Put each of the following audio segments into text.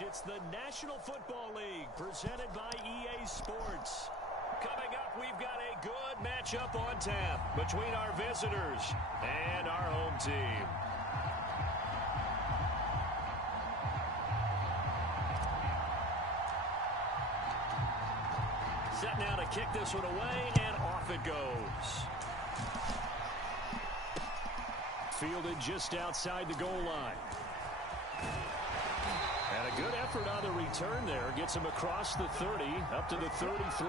It's the National Football League presented by EA Sports. Coming up, we've got a good matchup on tap between our visitors and our home team. Set now to kick this one away, and off it goes. Fielded just outside the goal line. And a good effort on the return there. Gets him across the 30, up to the 33.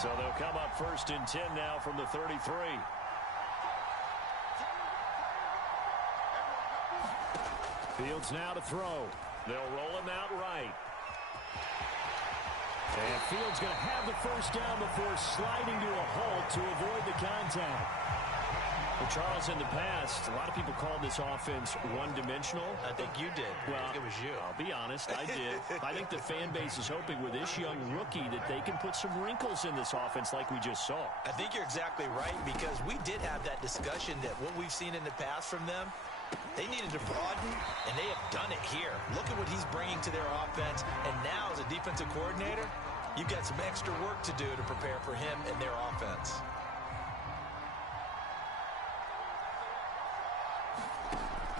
So they'll come up 1st and 10 now from the 33. Fields now to throw. They'll roll him out right. And Fields going to have the first down before sliding to a halt to avoid the contact. Well, Charles, in the past, a lot of people called this offense one-dimensional. I think you did. Well, I think it was you. I'll be honest, I did. I think the fan base is hoping with this young rookie that they can put some wrinkles in this offense like we just saw. I think you're exactly right, because we did have that discussion that what we've seen in the past from them, they needed to broaden, and they have done it here. Look at what he's bringing to their offense, and now as a defensive coordinator, you've got some extra work to do to prepare for him and their offense.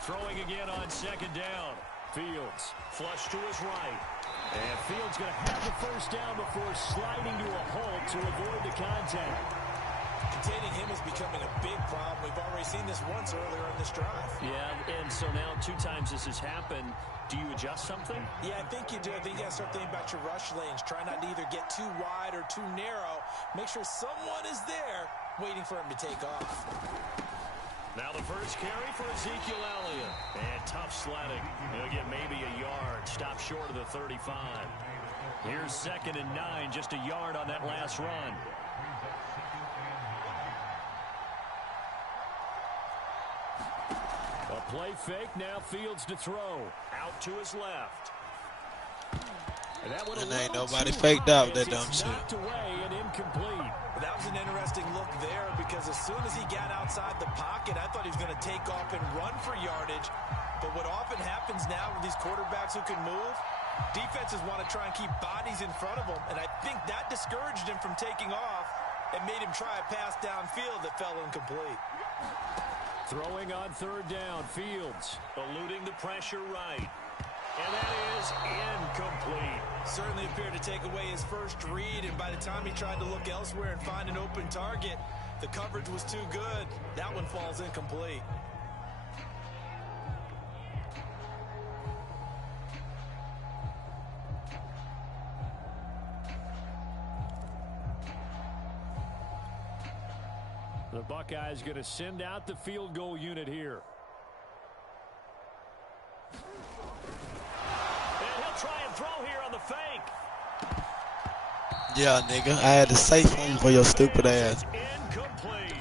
Throwing again on 2nd down. Fields flush to his right. And Fields going to have the first down before sliding to a halt to avoid the contact. Containing him is becoming a big problem. We've already seen this once earlier in this drive. Yeah, and so now 2 times this has happened. Do you adjust something? Yeah, I think you do. I think you got to start thinking about your rush lanes. Try not to either get too wide or too narrow. Make sure someone is there waiting for him to take off. Now the first carry for Ezekiel Elliott. And tough sledding. He'll get maybe a yard. Stop short of the 35. Here's 2nd and 9. Just a yard on that last run. A play fake. Now Fields to throw. Out to his left. And ain't nobody faked out that dumb shit. Knocked away and incomplete. That was an interesting look there, because as soon as he got outside the pocket, I thought he was going to take off and run for yardage. But what often happens now with these quarterbacks who can move, defenses want to try and keep bodies in front of them, and I think that discouraged him from taking off and made him try a pass downfield that fell incomplete. Throwing on 3rd down, Fields eluding the pressure right. And that is incomplete. Certainly appeared to take away his first read, and by the time he tried to look elsewhere and find an open target, the coverage was too good. That one falls incomplete. The Buckeyes going to send out the field goal unit here. And he'll try and throw here on the fake. Yeah, nigga. I had to say something for your stupid ass.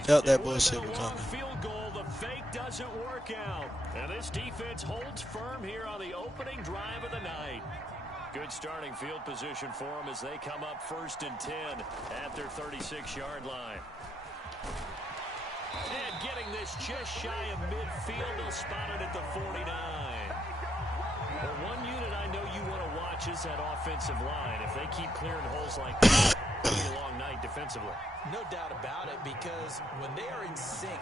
Felt that bullshit was coming. Field goal, the fake doesn't work out. And this defense holds firm here on the opening drive of the night. Good starting field position for them as they come up 1st and 10 at their 36-yard line. And getting this just shy of midfield, they'll spot it at the 49. Well, one unit I know you want to watch is that offensive line. If they keep clearing holes like that, it'll be a long night defensively. No doubt about it, because when they are in sync,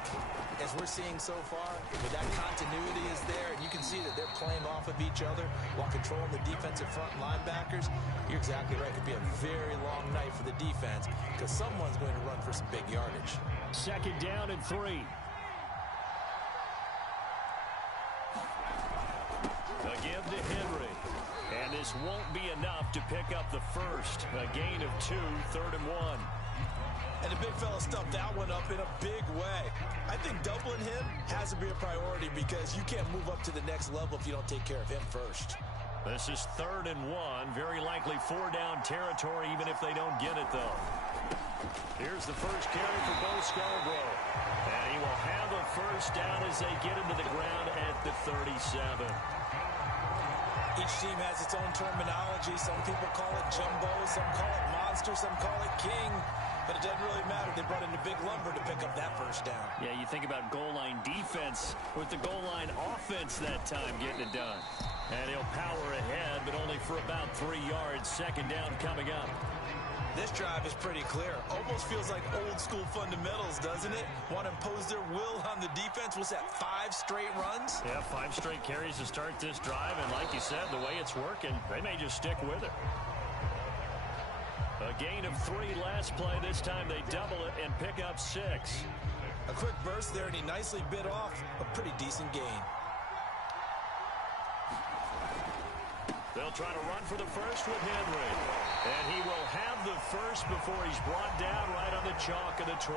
as we're seeing so far, with that continuity is there, and you can see that they're playing off of each other while controlling the defensive front linebackers, you're exactly right. It could be a very long night for the defense, because someone's going to run for some big yardage. 2nd down and 3. Again to Henry. And this won't be enough to pick up the first. A gain of 2, 3rd and 1. And the big fella stuffed that one up in a big way. I think doubling him has to be a priority, because you can't move up to the next level if you don't take care of him first. This is 3rd and 1. Very likely 4-down territory, even if they don't get it, though. Here's the first carry for Bo Scarborough. And he will have a first down as they get him to the ground at the 37. Each team has its own terminology. Some people call it jumbo, some call it monster, some call it king. But it doesn't really matter. They brought in a big lumber to pick up that first down. Yeah, you think about goal line defense with the goal line offense that time getting it done. And he'll power ahead, but only for about 3 yards. Second down coming up. This drive is pretty clear. Almost feels like old school fundamentals, doesn't it? Want to impose their will on the defense. Was that 5 straight runs? Yeah, 5 straight carries to start this drive. And like you said, the way it's working, they may just stick with it. A gain of 3 last play. This time they double it and pick up 6. A quick burst there, and he nicely bit off a pretty decent gain. They'll try to run for the first with Henry. And he will have the first before he's brought down right on the chalk of the 20.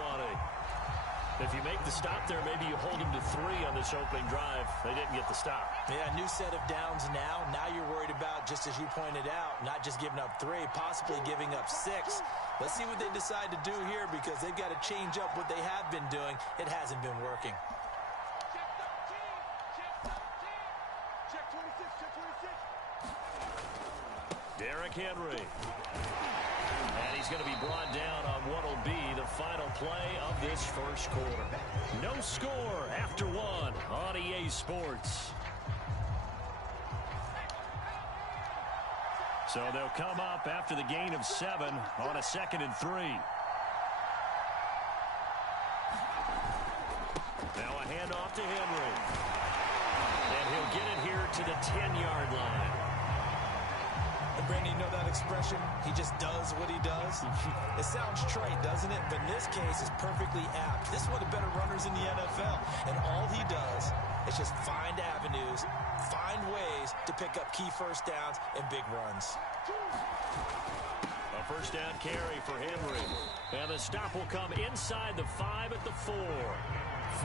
If you make the stop there, maybe you hold him to 3 on this opening drive. They didn't get the stop. Yeah, new set of downs now. Now you're worried about, just as you pointed out, not just giving up 3, possibly giving up 6. Let's see what they decide to do here, because they've got to change up what they have been doing. It hasn't been working. Derrick Henry. And he's going to be brought down on what will be the final play of this first quarter. No score after 1 on EA Sports. So they'll come up after the gain of 7 on a 2nd and 3. Now a handoff to Henry. And he'll get it here to the 10-yard line. Brandon, you know that expression? He just does what he does. It sounds trite, doesn't it? But in this case, it's perfectly apt. This is one of the better runners in the NFL. And all he does is just find avenues, find ways to pick up key first downs and big runs. A first down carry for Henry. And the stop will come inside the 5 at the 4.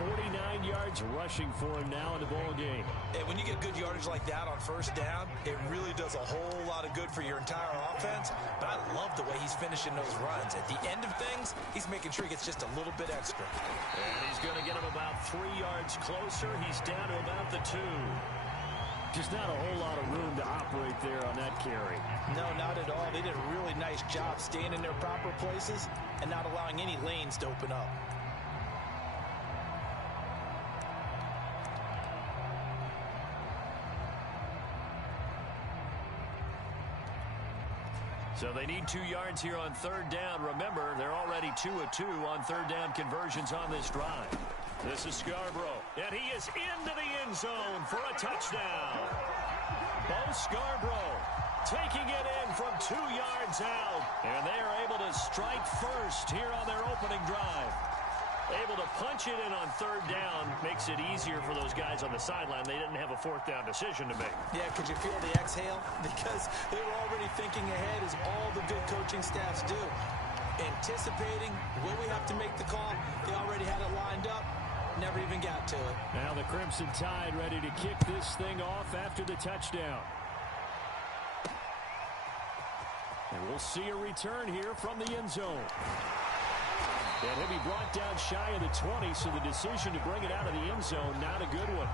49 yards rushing for him now in the ball game. And when you get good yardage like that on first down, it really does a whole lot of good for your entire offense. But I love the way he's finishing those runs. At the end of things, he's making sure he gets just a little bit extra. And he's going to get him about 3 yards closer. He's down to about the 2. Just not a whole lot of room to operate there on that carry. No, not at all. They did a really nice job staying in their proper places and not allowing any lanes to open up. So they need 2 yards here on 3rd down. Remember, they're already 2 of 2 on 3rd down conversions on this drive. This is Scarborough, and he is into the end zone for a touchdown. Bo Scarborough taking it in from 2 yards out, and they are able to strike first here on their opening drive. Able to punch it in on 3rd down makes it easier for those guys on the sideline. They didn't have a 4th down decision to make. Yeah, could you feel the exhale? Because they were already thinking ahead, as all the good coaching staffs do. Anticipating, will we have to make the call? They already had it lined up. Never even got to it. Now the Crimson Tide ready to kick this thing off after the touchdown. And we'll see a return here from the end zone. And he'll be brought down shy of the 20, so the decision to bring it out of the end zone, not a good one.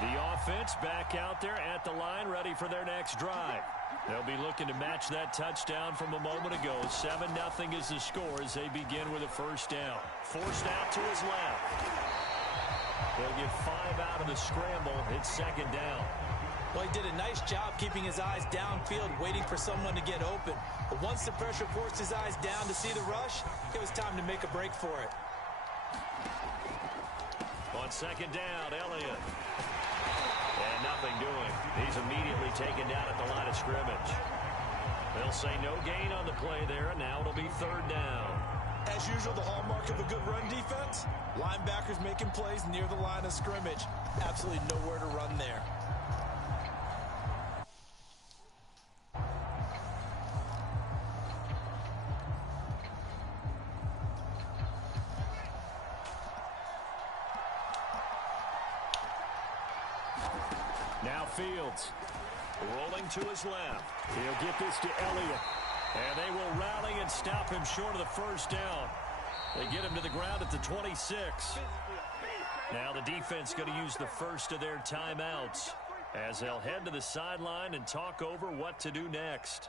The offense back out there at the line, ready for their next drive. They'll be looking to match that touchdown from a moment ago. 7-0 is the score as they begin with a first down. Forced out to his left. They'll get 5 out of the scramble. It's 2nd down. Well, he did a nice job keeping his eyes downfield, waiting for someone to get open. But once the pressure forced his eyes down to see the rush, it was time to make a break for it. On 2nd down, Elliott. And nothing doing. He's immediately taken down at the line of scrimmage. They'll say no gain on the play there, and now it'll be 3rd down. As usual, the hallmark of a good run defense, linebackers making plays near the line of scrimmage. Absolutely nowhere to run there. Now Fields rolling to his left. He'll get this to Elliott. And they will rally and stop him short of the first down. They get him to the ground at the 26. Now the defense going to use the first of their timeouts. as they'll head to the sideline and talk over what to do next.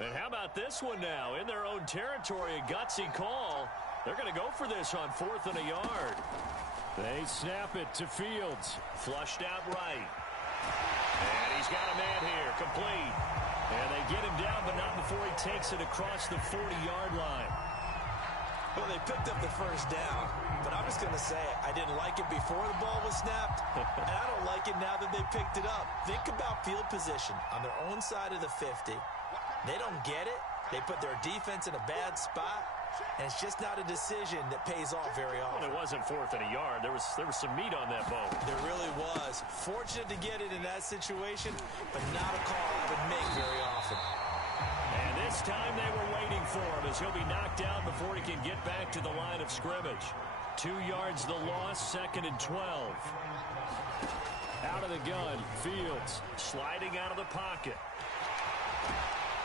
And how about this one now? In their own territory, a gutsy call. They're going to go for this on 4th and a yard. They snap it to Fields. Flushed out right. And he's got a man here. Complete. And they get him down, but not before he takes it across the 40-yard line. Well, they picked up the first down, but I'm just going to say I didn't like it before the ball was snapped, and I don't like it now that they picked it up. Think about field position on their own side of the 50. They don't get it. They put their defense in a bad spot, and it's just not a decision that pays off very often. Well, it wasn't 4th and a yard. There was some meat on that bone. There really was. Fortunate to get it in that situation, but not a call I would make very often. And this time they were waiting for him as he'll be knocked down before he can get back to the line of scrimmage. 2 yards the loss, 2nd and 12. Out of the gun, Fields sliding out of the pocket.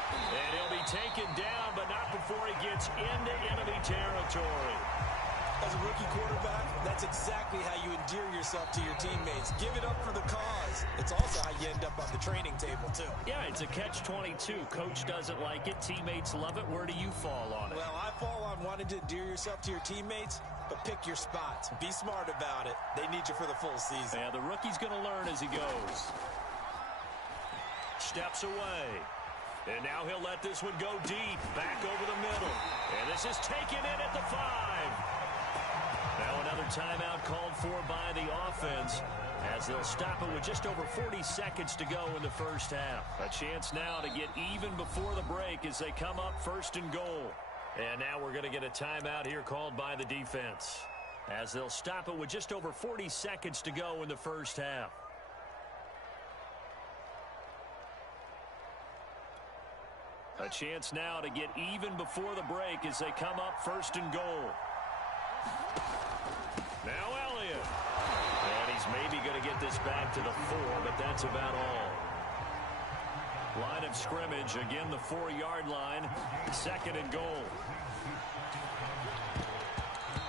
And he'll be taken down, but not before he gets into enemy territory. As a rookie quarterback, that's exactly how you endear yourself to your teammates. Give it up for the cause. It's also how you end up on the training table, too. Yeah, it's a catch-22. Coach doesn't like it. Teammates love it. Where do you fall on it? Well, I fall on wanting to endear yourself to your teammates, but pick your spots. Be smart about it. They need you for the full season. Yeah, the rookie's going to learn as he goes. Steps away. And now he'll let this one go deep, back over the middle. And this is taken in at the 5. Now another timeout called for by the offense as they'll stop it with just over 40 seconds to go in the first half. A chance now to get even before the break as they come up 1st and goal. And now we're going to get a timeout here called by the defense as they'll stop it with just over 40 seconds to go in the first half. A chance now to get even before the break as they come up 1st and goal. Now Elliott. And he's maybe going to get this back to the 4, but that's about all. Line of scrimmage, again the 4-yard line. 2nd and goal.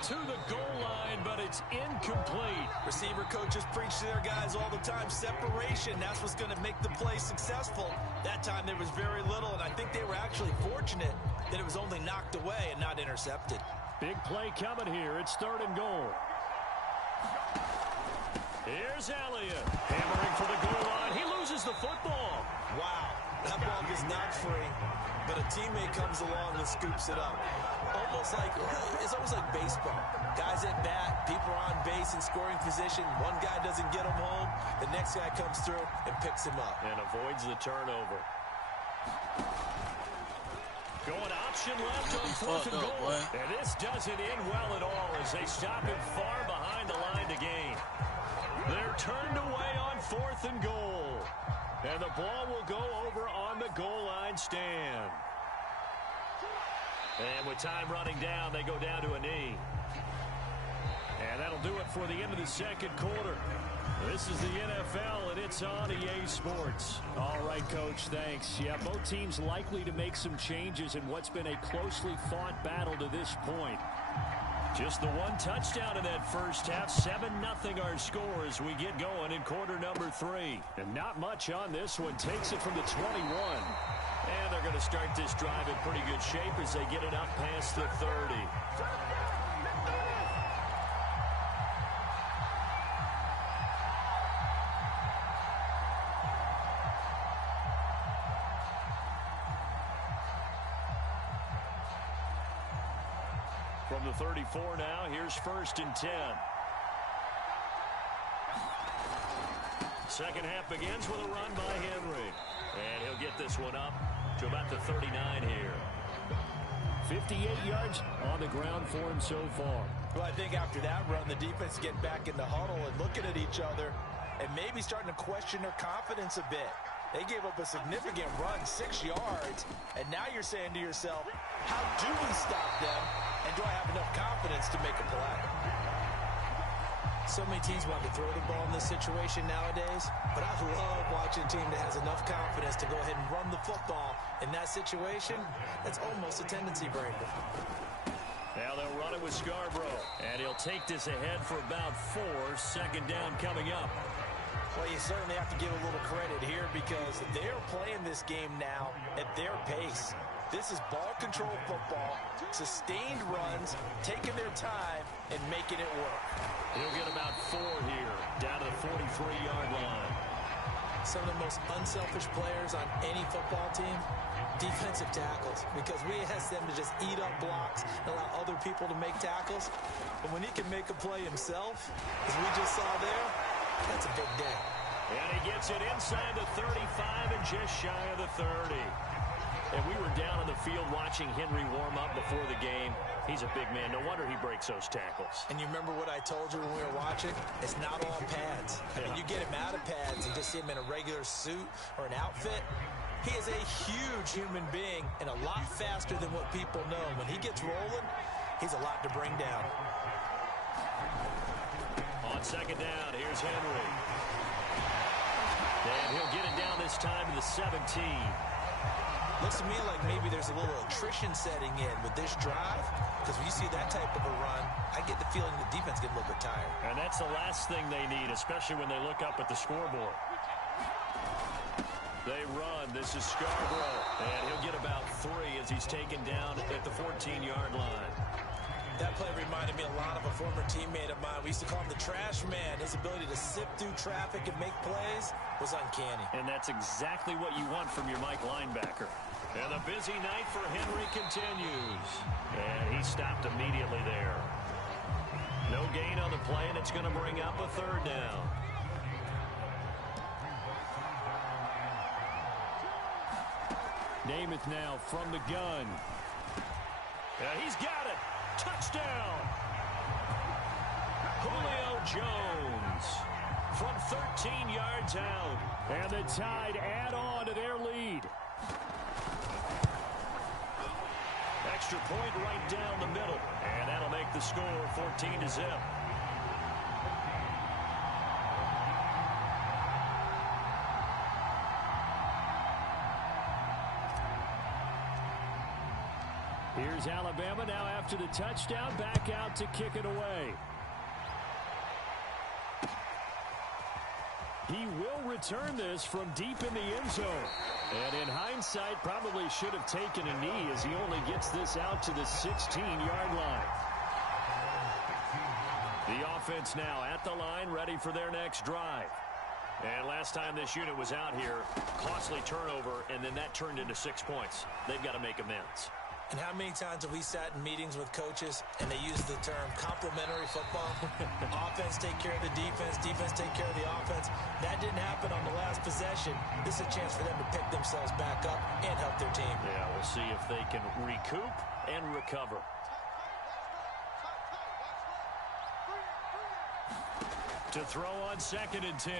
To the goal line, but it's incomplete. Receiver coaches preach to their guys all the time. Separation, that's what's going to make the play successful. That time there was very little, and I think they were actually fortunate that it was only knocked away and not intercepted. Big play coming here. It's 3rd and goal. Here's Elliott. Hammering for the goal line. He loses the football. Wow, that ball gets knocked free, but a teammate comes along and scoops it up. It's almost like baseball. Guys at bat, people are on base in scoring position. One guy doesn't get him home. The next guy comes through and picks him up. And avoids the turnover. Going option left on 4th and goal. And this doesn't end well at all as they stop him far behind the line to gain. They're turned away on 4th and goal. And the ball will go over on the goal line stand. And with time running down, they go down to a knee. And that'll do it for the end of the 2nd quarter. This is the NFL, and it's on EA Sports. All right, Coach, thanks. Yeah, both teams likely to make some changes in what's been a closely fought battle to this point. Just the one touchdown in that first half. 7-0 our score as we get going in quarter number 3. And not much on this one. Takes it from the 21. And they're going to start this drive in pretty good shape as they get it up past the 30. From the 34 now, here's 1st and 10. Second half begins with a run by Henry. And he'll get this one up to about the 39 here. 58 yards on the ground for him so far. Well, I think after that run, the defense is getting back in the huddle and looking at each other and maybe starting to question their confidence a bit. They gave up a significant run, 6 yards, and now you're saying to yourself, how do we stop them, and do I have enough confidence to make a play? So many teams want to throw the ball in this situation nowadays, but I love watching a team that has enough confidence to go ahead and run the football. In that situation, that's almost a tendency breaker. Now they'll run it with Scarborough, and he'll take this ahead for about 4. Second down coming up. Well, you certainly have to give a little credit here because they're playing this game now at their pace. This is ball control football, sustained runs, taking their time, and making it work. He'll get about 4 here, down to the 43-yard line. Some of the most unselfish players on any football team, defensive tackles, because we ask them to just eat up blocks and allow other people to make tackles. But when he can make a play himself, as we just saw there, that's a big day. And he gets it inside the 35 and just shy of the 30. And we were down on the field watching Henry warm up before the game. He's a big man. No wonder he breaks those tackles. And you remember what I told you when we were watching? It's not all pads. I mean, you get him out of pads and just see him in a regular suit or an outfit. He is a huge human being and a lot faster than what people know. When he gets rolling, he's a lot to bring down. On second down, here's Henry. And he'll get it down this time to the 17. Looks to me like maybe there's a little attrition setting in with this drive, because when you see that type of a run, I get the feeling the defense gets a little bit tired. And that's the last thing they need, especially when they look up at the scoreboard. They run. This is Scarborough, and he'll get about 3 as he's taken down at the 14-yard line. That play reminded me a lot of a former teammate of mine. We used to call him the trash man. His ability to sift through traffic and make plays was uncanny. And that's exactly what you want from your Mike linebacker. And the busy night for Henry continues. And he stopped immediately there. No gain on the play, and it's going to bring up a 3rd down. Namath now from the gun. Yeah, he's got it. Touchdown! Julio Jones from 13 yards out. And the Tide add on to their lead. Extra point right down the middle. And that'll make the score 14-0. Here's Alabama now after the touchdown, back out to kick it away. He will return this from deep in the end zone. And in hindsight, probably should have taken a knee as he only gets this out to the 16-yard line. The offense now at the line, ready for their next drive. And last time this unit was out here, costly turnover, and then that turned into 6 points. They've got to make amends. And how many times have we sat in meetings with coaches and they use the term complementary football? Offense take care of the defense, defense take care of the offense. That didn't happen on the last possession. This is a chance for them to pick themselves back up and help their team. Yeah, we'll see if they can recoup and recover. To throw on 2nd and 10,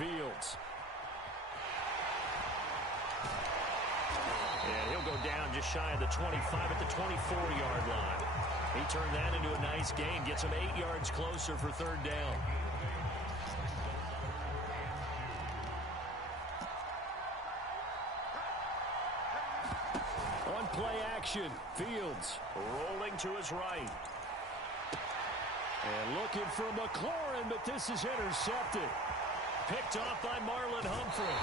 Fields. And he'll go down just shy of the 25 at the 24-yard line. He turned that into a nice gain. Gets him 8 yards closer for 3rd down. On play action, Fields rolling to his right. And looking for McLaurin, but this is intercepted. Picked off by Marlon Humphrey.